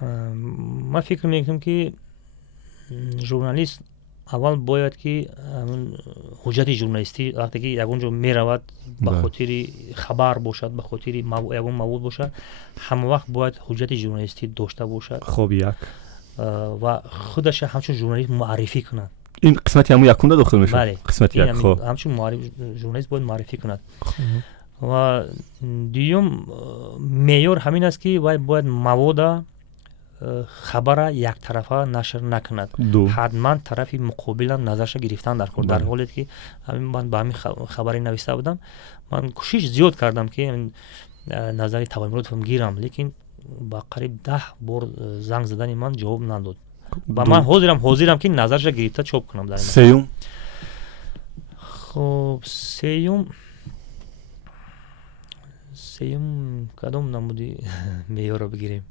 من فکر میکنم که ژورنالیست اول باید که حجت ژورنالیستی وقتی که یگونجا میرود به خاطر خبر باشد به خاطر یگون موضوع باشد همه وقت باید حجت ژورنالیستی داشته باشد. خب یک و خودش همچون ژورنالیست معرفی کند. این قسمتی همون یکونده داخل میشه. بله. قسمت یک. خب همچون ژورنالیست باید معرفی کند. و دیوم معیار همین است که باید مواد خبر یک طرفه نشر نکند. حتما طرف مقابل هم نظرش گرفتن در حالی که من به همین خبری نوشته بودم. من کوشش زیاد کردم که نظر تمایلاتم گیرم، لیکن با قریب 10 بار زنگ زدن من جواب نداد. و من حاضرم که نظرش گرفته چاپ کنم در سیوم. خب سیوم کدام نمودی معیار رو بگیریم؟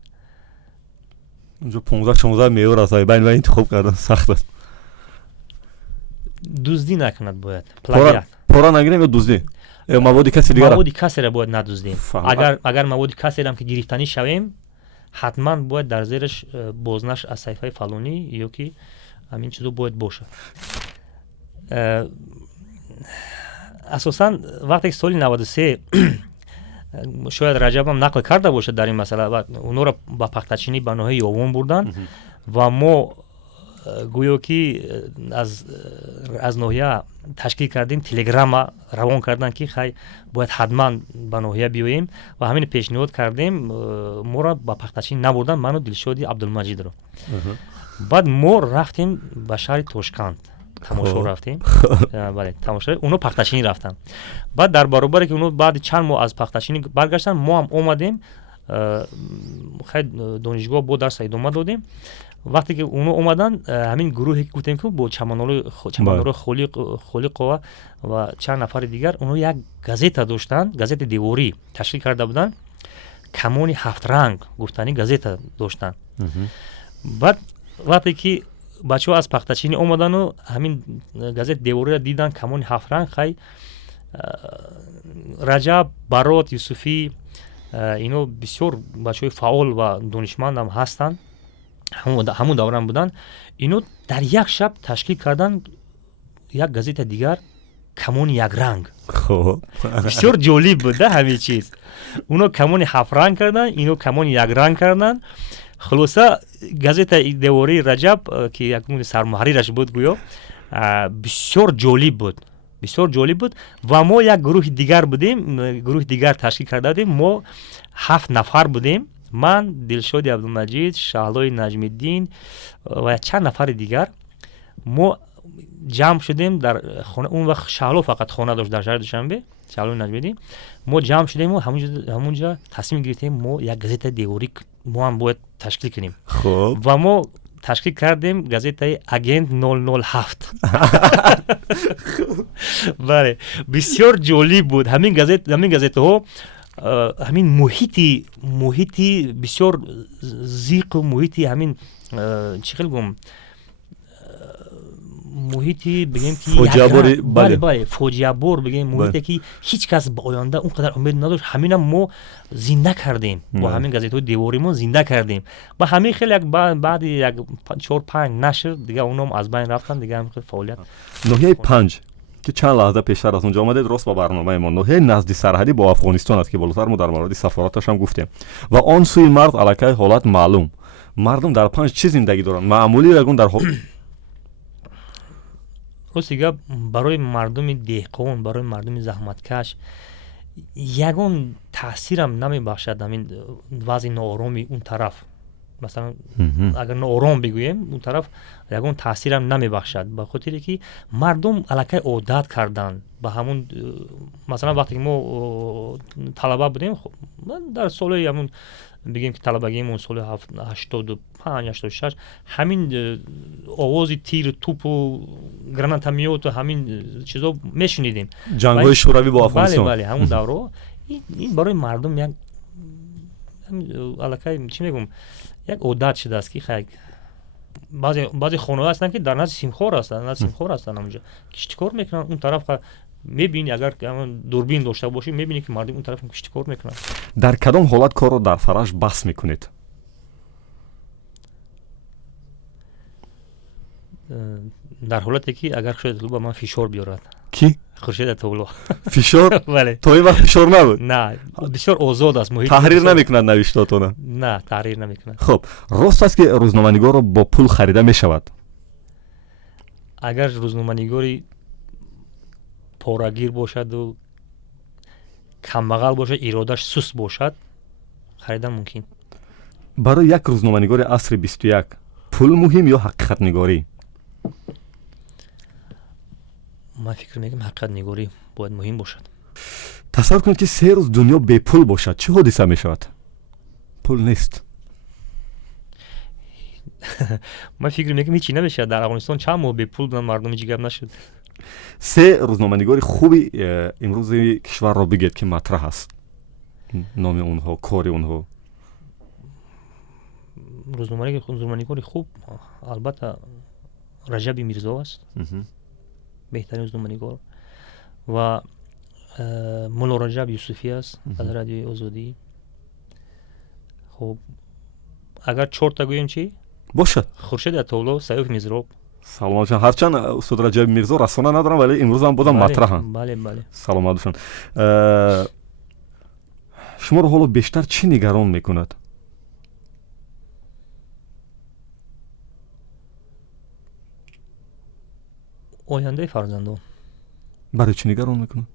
اونجا 15 معیار است، بین و انتخاب کردن سخت است. دزدی نکند باید. پلاگیات. پارا نگیریم یا دزدی؟ یا مواد کسی دیگر؟ مواد کسی را باید ندزدیم. اگر مواد کسی را که گرفتنی شویم حتما باید در زیرش بازنشر از صحیفه فلانی یا که همین چیزو باید باشه. اساساً وقتی که سال 93 شاید رجب هم نقل کرده باشه در این مسئله و اونو را با پختچینی به ناحیه یاوون بردن و ما گویا که از ناحیه تشکیل کردیم، تلگرام روان کردن که خیلی باید حتما به ناحیه بیاییم و همین پیشنهاد کردیم. ما را با پختچینی نبردن، منو دلشادی عبدالمجید رو. بعد ما رفتیم به شهر تاشکند تماشا رفتیم. بله تماشا اونو پختچینی رفتن. بعد در برابری که اونو بعد چند ماه از پختچینی برگشتن ما هم اومدیم خیلی دانشگاه با درس ادامه دادیم. وقتی که اونو اومدن همین گروهی که گفتیم که با چمنالو خلیق و چند نفر دیگر اونو یک گازیت داشتن، گازیت دیواری تشکیل کرده بودن، کمانی 7 رنگ گفتنی گازیت داشتن. بعد وقتی که بچه‌ها از پختچینی اومدن و همین گازیت دیواری را دیدن کمانی 7 رنگ، خیلی رجب، برات، یوسفی اینو بسیار بچه‌های فعال و دانشمند هم هستن، همون دوران بودن. اینو در یک شب تشکیل کردن یک گازیت دیگر کمون یک رنگ. خب بسیار جالب بود همین چیز. اونو کمون 7 رنگ کردن، اینو کمون یک رنگ کردن. خلاصه گازیت دیواری رجب که یک سرمحریرش بود گویا بسیار جالب بود و ما یک گروه دیگر بودیم، گروه دیگر تشکیل کرده بودیم. ما 7 نفر بودیم، من، دلشادی عبدالمجید، شهلای نجم‌الدین و چند نفر دیگر. ما جمع شدیم در خانه. اون وقت شهلا فقط خانه داشت در شهر دوشنبه، شهلای نجم‌الدین. ما جمع شدیم و همونجا تصمیم گرفتیم ما یک گازیت دیواری ما هم باید تشکیل کنیم. خب و ما تشکیل کردیم گازیت اگنت 007. بله بسیار جالب بود همین گازیت ها. همین محیطی بسیار زیق و محیطی همین چی خیلی گم محیطی بگیم که فوجیابوری. بله فوجیابور بگیم، محیطی که هیچ کس به آینده اونقدر امید نداشت. همینم ما زنده کردیم با همین گازیت‌های دیواری ما زنده کردیم. با همین خیلی بعد یک 4-5 نشر دیگه اونم از بین رفتن دیگه. هم خیلی فعالیت ناحیه 5 که چند لحظه پیشتر از اونجا آمدید راست با برنامه ما، ناحیه نزدی سرحدی با افغانستان است که بالاتر ما در مورد سفارتش هم گفتیم. و آن سوی مرد علاقه حالت معلوم. مردم در 5 چه زندگی دارن؟ معمولی یگون در دیگه برای مردم دهقان، برای مردم زحمتکش یگون تاثیرم نمیبخشد همین وضع ناآرامی اون طرف. مثلا اگر ناآرام بگویم اون طرف یگون تاثیرم نمیبخشد، به خاطر که مردم علاقه عادت کردن به همون. مثلا وقتی ما طلبه بودیم، خب من در سال همون بگیم که طلبگیمون سال 85 86 همین آواز تیر توپ و گرانتامیوت و همین چیزا میشنیدیم، جنگ‌های شوروی با افغانستان. بله همون دوره. این برای مردم یک علاقه چی میگم یک عادت شده است که خیلی بعضی خانه‌ها هستن که در نزد سیمخوار هستن اونجا کشتکار میکنن اون طرف. میبینی اگر دوربین داشته باشی میبینی که مردم اون طرف کشتکار میکنن. در کدام حالت کار رو در فرش بس میکنید؟ дар ҳолате ки агар Хуршед Атулло ба ман фишор биёрад. ки Хуршед Атулло. фишор бале. то ин вақт фишор набуд? На, бисёр озод аст муҳит. таҳрир намекунад навиштаатона? На, таҳрир намекунад. хуб, рост аст ки рӯзноманигорро бо пул харида мешавад? агар рӯзноманигори порагир бошаду камбағал бошад, иродаш суст бошад, харидан мумкин. барои як рӯзноманигори асри 21 пул муҳим ё ҳақиқатнигорӣ? ман фикр мекунам ҳақиқатнигорӣ бояд муҳим бошад. тасаввур кунед ки 3 рӯз дунё бепул бошад, чӣ ҳодиса мешавад? пул нест. ман фикр мекунам ҳичи намешавад. дар Афғонистон чанд моҳ бепул буданд, мардум ҳеҷ гап нашуд. 3 рӯзноманигори хуби имрӯзи кишварро бигед ки матраҳ аст. номи онҳо, кори онҳо. рӯзноманигори хуб албатта Раҷаби Мирзо аст. беҳтарин рӯзноманигор. ва мулло Раҷаб Юсуфӣ аст аз Радиои Озодӣ. хуб, агар 4 та гӯем чӣ? бошад. Хуршед Атулло, Саёф Мизроб. саломат бошанд. ҳарчанд Устод Раҷаби Мирзо расона надорам, вале имрӯз ҳам бозам матраҳанд. бале, бале. саломат бошанд. шуморо ҳоло бештар чӣ нигарон мекунад? ояндаи фарзандон. барои чӣ нигарон мекунад?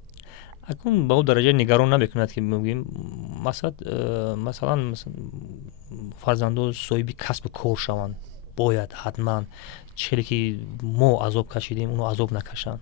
акун ба ӯ дараҷа нигарон намекунад ки мегӯем масалан фарзандон соҳиби касбу кор шаванд. бояд ҳатман чизе ки мо азоб кашидем, оно азоб накашанд.